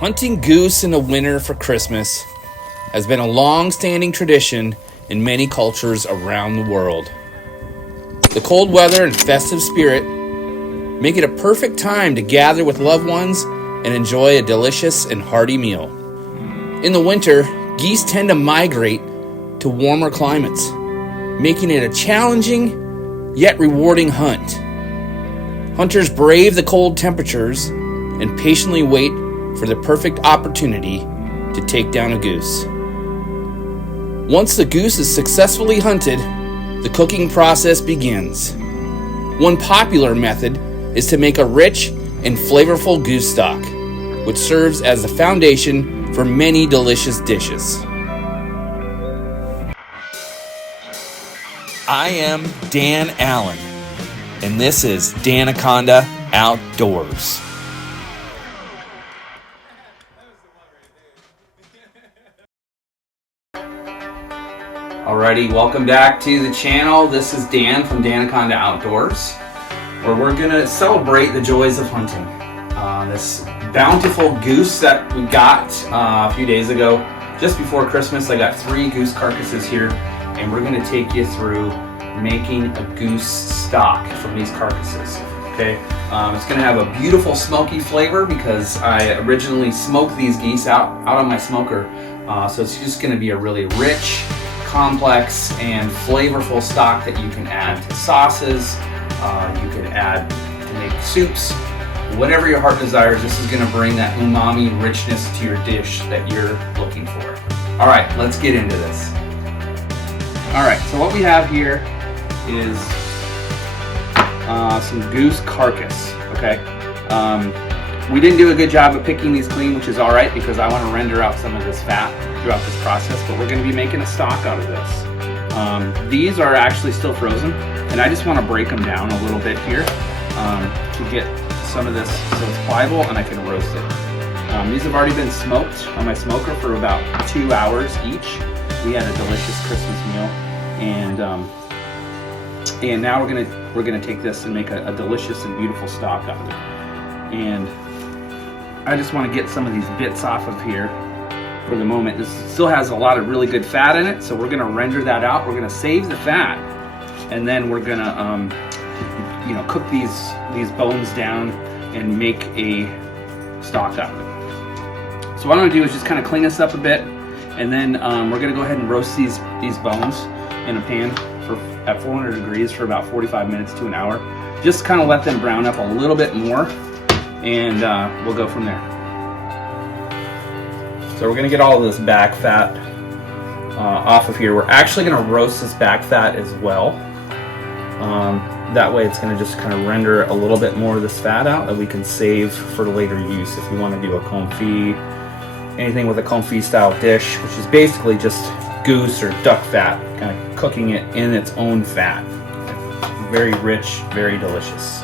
Hunting goose in the winter for Christmas has been a long-standing tradition in many cultures around the world. The cold weather and festive spirit make it a perfect time to gather with loved ones and enjoy a delicious and hearty meal. In the winter, geese tend to migrate to warmer climates, making it a challenging yet rewarding hunt. Hunters brave the cold temperatures and patiently wait for the perfect opportunity to take down a goose. Once the goose is successfully hunted, the cooking process begins. One popular method is to make a rich and flavorful goose stock, which serves as the foundation for many delicious dishes. I am Dan Allen, and this is Danaconda Outdoors. Alrighty, welcome back to the channel. This is Dan from Danaconda Outdoors, where we're going to celebrate the joys of hunting. This bountiful goose that we got a few days ago, just before Christmas. I got 3 goose carcasses here, and we're going to take you through making a goose stock from these carcasses. Okay, it's going to have a beautiful smoky flavor because I originally smoked these geese out on my smoker, so it's just going to be a really rich, complex, and flavorful stock that you can add to sauces. You can add to make soups. Whatever your heart desires, this is going to bring that umami richness to your dish that you're looking for. All right, let's get into this. All right, so what we have here is some goose carcass. Okay, we didn't do a good job of picking these clean, which is all right because I want to render out some of this fat throughout this process, but we're going to be making a stock out of this. These are actually still frozen, and I just want to break them down a little bit here to get some of this so it's pliable and I can roast it. These have already been smoked on my smoker for about 2 hours each. We had a delicious Christmas meal, and now we're gonna take this and make a delicious and beautiful stock out of it. And I just want to get some of these bits off of here for the moment. This still has a lot of really good fat in it, so we're gonna render that out. We're gonna save the fat, and then we're gonna cook these bones down and make a stock out of it. So what I'm gonna do is just kind of clean this up a bit, and then we're gonna go ahead and roast these bones in a pan at 400 degrees for about 45 minutes to an hour. Just kind of let them brown up a little bit more, and we'll go from there. So we're gonna get all of this back fat off of here. We're actually gonna roast this back fat as well. That way it's gonna just kind of render a little bit more of this fat out that we can save for later use if we wanna do a confit, anything with a confit style dish, which is basically just goose or duck fat, kind of cooking it in its own fat. Very rich, very delicious.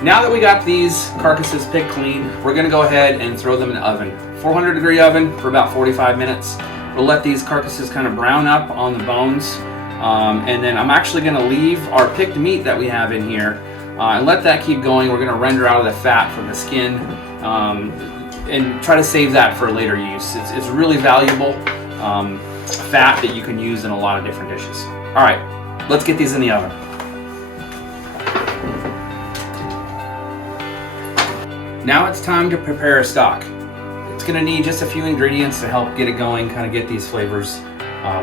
Now that we got these carcasses picked clean, we're gonna go ahead and throw them in the oven. 400 degree oven for about 45 minutes. We'll let these carcasses kind of brown up on the bones. And then I'm actually gonna leave our picked meat that we have in here and let that keep going. We're gonna render out of the fat from the skin and try to save that for later use. It's really valuable fat that you can use in a lot of different dishes. All right, let's get these in the oven. Now it's time to prepare a stock. It's gonna need just a few ingredients to help get it going, kind of get these flavors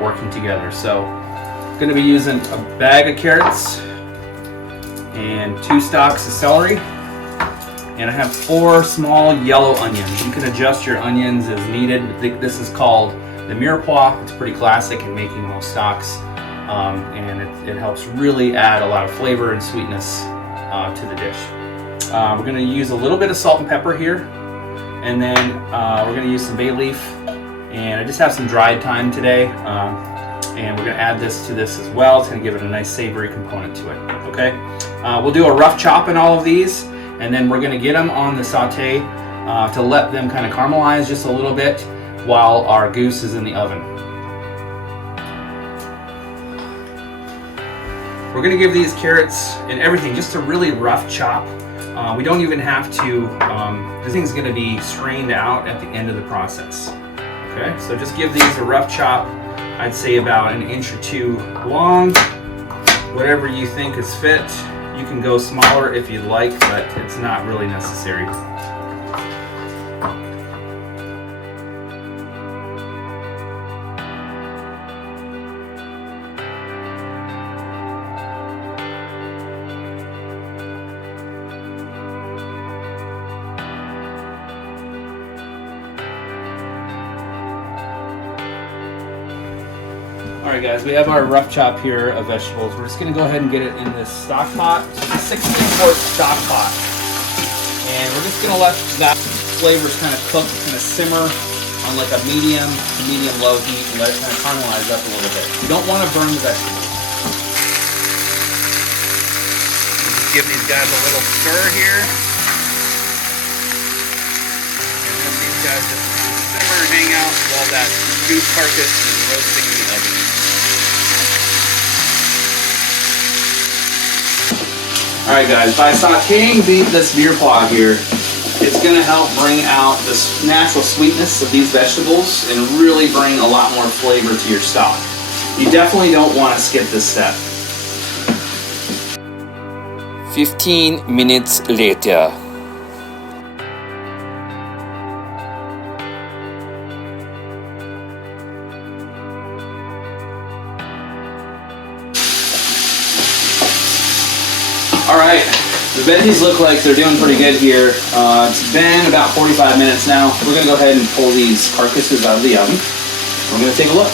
working together. So I'm gonna be using a bag of carrots and 2 stalks of celery, and I have 4 small yellow onions. You can adjust your onions as needed. This is called the mirepoix. It's pretty classic in making most stocks, and it helps really add a lot of flavor and sweetness to the dish. We're going to use a little bit of salt and pepper here, and then we're going to use some bay leaf, and I just have some dried thyme today, and we're going to add this to this as well. It's going to give it a nice savory component to it. Okay, we'll do a rough chop in all of these, and then we're going to get them on the saute to let them kind of caramelize just a little bit while our goose is in the oven. We're going to give these carrots and everything just a really rough chop. We don't even have to, this thing's gonna be strained out at the end of the process. Okay, so just give these a rough chop. I'd say about 1 or 2 inches long. Whatever you think is fit. You can go smaller if you'd like, but it's not really necessary. Alright guys, we have our rough chop here of vegetables. We're just going to go ahead and get it in this stock pot, 16-quart stock pot. And we're just going to let that flavors kind of cook, kind of simmer on like a medium to medium-low heat and let it kind of caramelize up a little bit. You don't want to burn the vegetables. We'll just give these guys a little stir here. And let these guys just simmer and hang out while that goose carcass is roasting in the oven. Alright guys, by sauteing this beer paw here, it's going to help bring out the natural sweetness of these vegetables and really bring a lot more flavor to your stock. You definitely don't want to skip this step. 15 minutes later. Alright, the veggies look like they're doing pretty good here. It's been about 45 minutes now. We're going to go ahead and pull these carcasses out of the oven. We're going to take a look.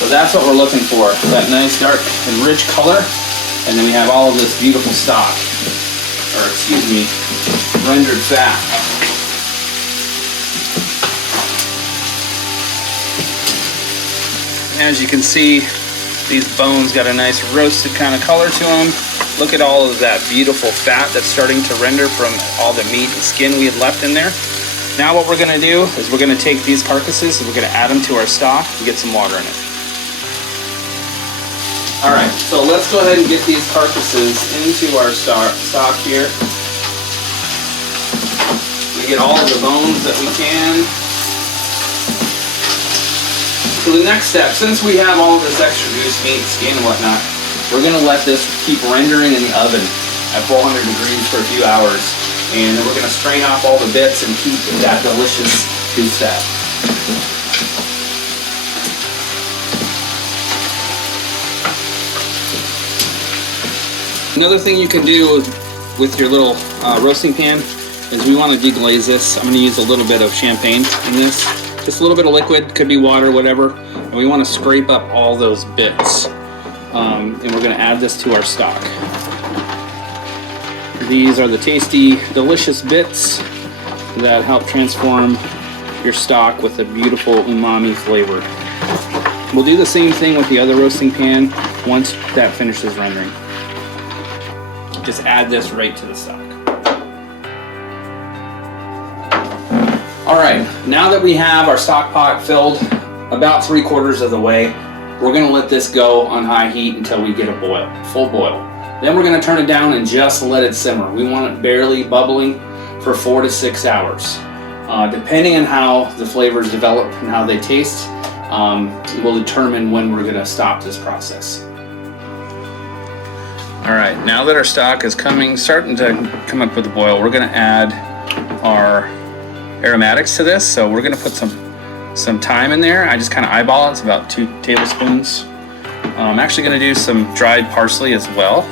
So that's what we're looking for, that nice dark and rich color. And then we have all of this beautiful stock, or excuse me, rendered fat. As you can see, these bones got a nice roasted kind of color to them. Look at all of that beautiful fat that's starting to render from all the meat and skin we had left in there. Now what we're going to do is we're going to take these carcasses and we're going to add them to our stock and get some water in it. Alright, so let's go ahead and get these carcasses into our stock here. We get all of the bones that we can. So the next step, since we have all of this extra goose meat, skin and whatnot, we're going to let this keep rendering in the oven at 400 degrees for a few hours. And then we're going to strain off all the bits and keep that delicious goose fat. Another thing you can do with your little roasting pan is we want to deglaze this. I'm going to use a little bit of champagne in this. Just a little bit of liquid, could be water, whatever. And we want to scrape up all those bits. And we're going to add this to our stock. These are the tasty, delicious bits that help transform your stock with a beautiful umami flavor. We'll do the same thing with the other roasting pan once that finishes rendering. Just add this right to the stock. Alright, now that we have our stock pot filled about 3/4 of the way, we're going to let this go on high heat until we get a boil, full boil. Then we're going to turn it down and just let it simmer. We want it barely bubbling for 4 to 6 hours. Depending on how the flavors develop and how they taste, will determine when we're going to stop this process. Alright, now that our stock is starting to come up with a boil, we're going to add our aromatics to this. So we're going to put some thyme in there. I just kind of eyeball it. It's about 2 tablespoons. I'm actually going to do some dried parsley as well,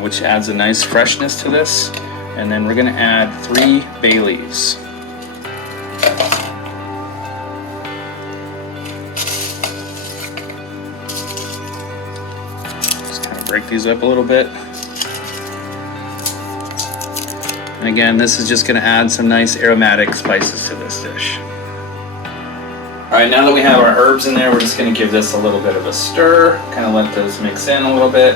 which adds a nice freshness to this. And then we're going to add 3 bay leaves. Just kind of break these up a little bit. And again, this is just going to add some nice aromatic spices to this dish. Alright, now that we have our herbs in there, we're just going to give this a little bit of a stir, kind of let those mix in a little bit.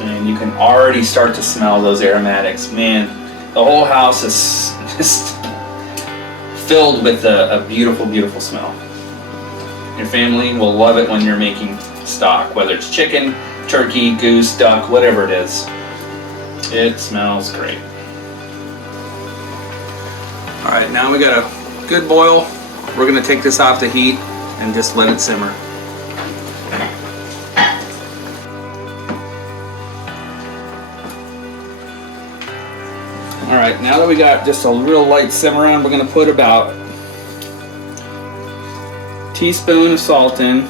And you can already start to smell those aromatics. Man, the whole house is just filled with a beautiful, beautiful smell. Your family will love it when you're making stock, whether it's chicken, turkey, goose, duck, whatever it is. It smells great. All right, now we got a good boil. We're gonna take this off the heat and just let it simmer. All right, now that we got just a real light simmer on, we're gonna put about a teaspoon of salt in,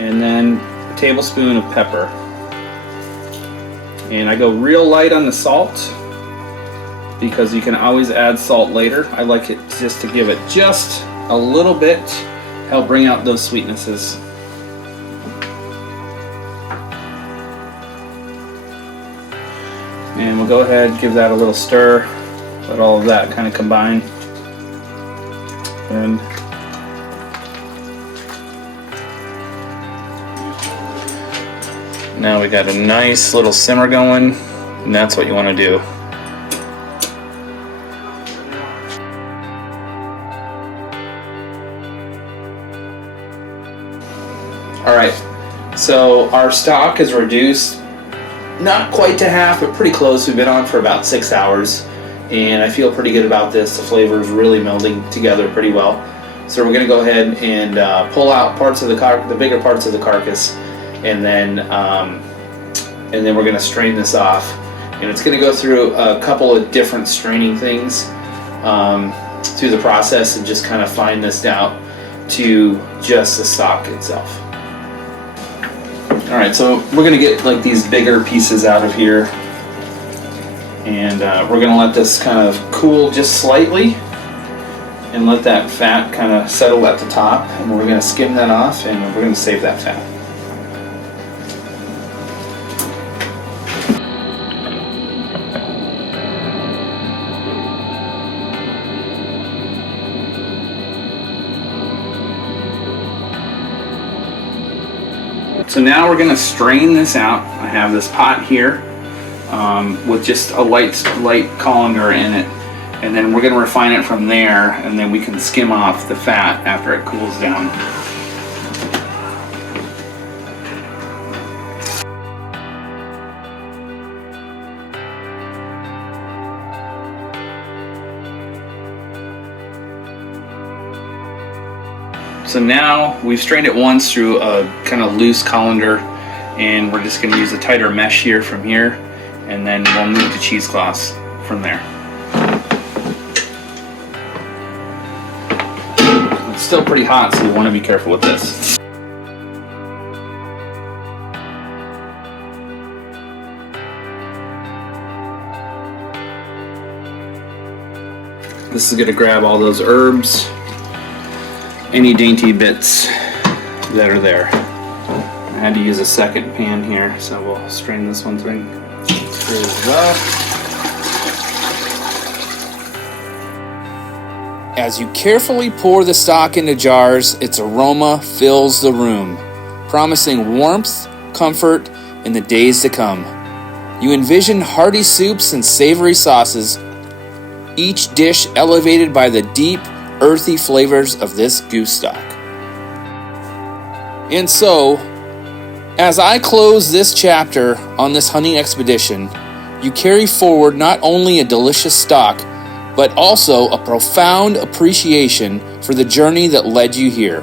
and then a tablespoon of pepper. And I go real light on the salt because you can always add salt later. I like it just to give it just a little bit, help bring out those sweetnesses. And we'll go ahead, give that a little stir, let all of that kind of combine. And now we got a nice little simmer going, and that's what you want to do. All right, so our stock is reduced, not quite to half, but pretty close. We've been on for about 6 hours, and I feel pretty good about this. The flavor is really melding together pretty well. So we're gonna go ahead and pull out parts of the bigger parts of the carcass, and then we're gonna strain this off. And it's gonna go through a couple of different straining things through the process, and just kind of fine this out to just the stock itself. All right, so we're gonna get like these bigger pieces out of here, and we're gonna let this kind of cool just slightly and let that fat kind of settle at the top, and we're gonna skim that off, and we're gonna save that fat. So now we're going to strain this out. I have this pot here with just a light colander in it, and then we're going to refine it from there, and then we can skim off the fat after it cools down. So now we've strained it once through a kind of loose colander, and we're just going to use a tighter mesh here from here, and then we'll move to cheesecloths from there. It's still pretty hot, so you want to be careful with this. This is going to grab all those herbs, any dainty bits that are there. I had to use a second pan here, so we'll strain this one through. Stir it up. As you carefully pour the stock into jars, its aroma fills the room, promising warmth, comfort in the days to come. You envision hearty soups and savory sauces, each dish elevated by the deep, earthy flavors of this goose stock. And so, as I close this chapter on this hunting expedition, you carry forward not only a delicious stock, but also a profound appreciation for the journey that led you here.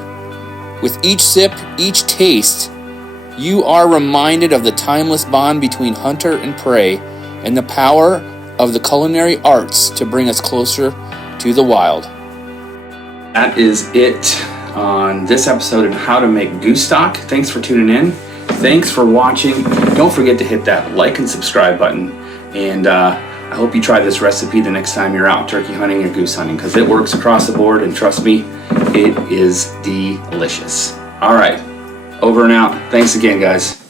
With each sip, each taste, you are reminded of the timeless bond between hunter and prey, and the power of the culinary arts to bring us closer to the wild. That is it on this episode on how to make goose stock. Thanks for tuning in. Thanks for watching. Don't forget to hit that like and subscribe button. And I hope you try this recipe the next time you're out turkey hunting or goose hunting, because it works across the board, and trust me, it is delicious. All right, over and out. Thanks again, guys.